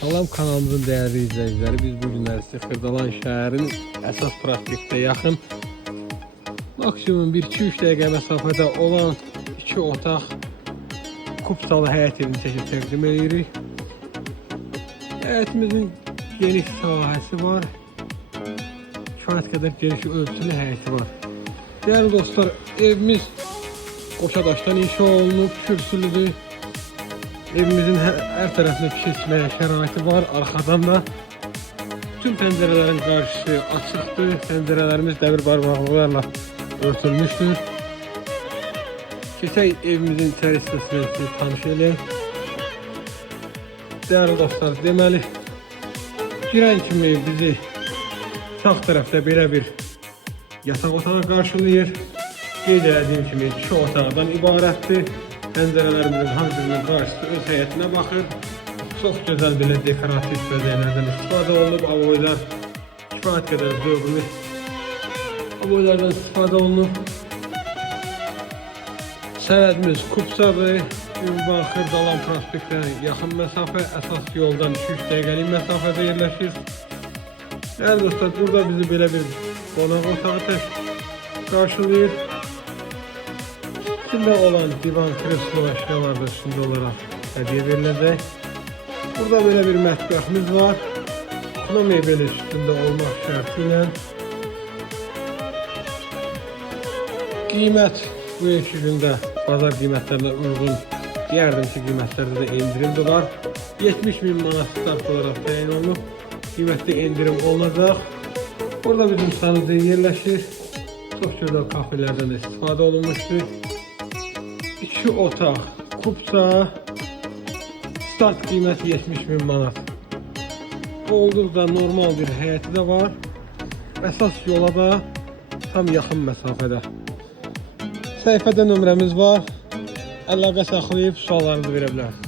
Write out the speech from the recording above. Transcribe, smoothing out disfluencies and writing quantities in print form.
Salam kanalımızın değerli izleyicileri, biz bugünler size Xırdalan şəhərinin əsas prospektə yaxın maksimum 1-2-3 dəqiqə məsafədə olan 2 otaq kupsalı həyət evini çəkib təqdim edirik. Həyətimizin geniş sahəsi var, kifayət qədər geniş ölçülü həyəti var. Değerli dostlar, evimiz qoşa daşdan inşa olunub, kürsülüdür. Evimizin her tarafında keçməyə şəraiti var. Arxadan da tüm pəncərələrin qarşısı açıqdır. Pəncərələrimiz dəmir barmaqlıqlarla örtülmüşdür. Keçək evimizin içərisində sizi tanış edək. Değerli dostlar, deməli girən kimi bizi sağ tərəfdə belə bir yataq otağı qarşılayır. Qeyd etdiyim kimi 2 otaqdan ibarətdir. Pəncərələrimizin hər birinin qarşısı öz həyətinə baxır. Çox gözəl belə dekorativ bəzəklərdən istifadə olunub. Avoylar kifayət qədər zövqlü avoylardan istifadə olunub. Sənədimiz kupsadır. Ünvan Xırdalan prospektdən yaxın məsafə, əsas yoldan 2-3 dəqiqəlik məsafədə yerləşir. Değerli dostlar, burada bizi belə bir qonaq otağı qarşılayır. İçinde olan divan, kreslo eşyalar da şimdi olarak hediye verilecek. Burada böyle bir mətbəximiz var. Buna mebel üstünde olmak şartıyla. Qiymət bu iki gündə bazar qiymətlərinə uyğun, deyərdim ki, qiymətlərdə də indirim var. 70.000 manat start olaraq təyin olunub. Qiymətdə indirim olunacaq. Burada bizim sanıcı yerləşir. Çox gözəl kafelərdən də istifadə olunmuşdur. 2 otaq, kupsa, start qiyməti 70.000 manat. Olduqca normal bir həyəti də var. Əsas yola da tam yaxın məsafədə. Səhifədə nömrəmiz var. Əlaqə saxlayıb suallarınızı verə bilərsiniz.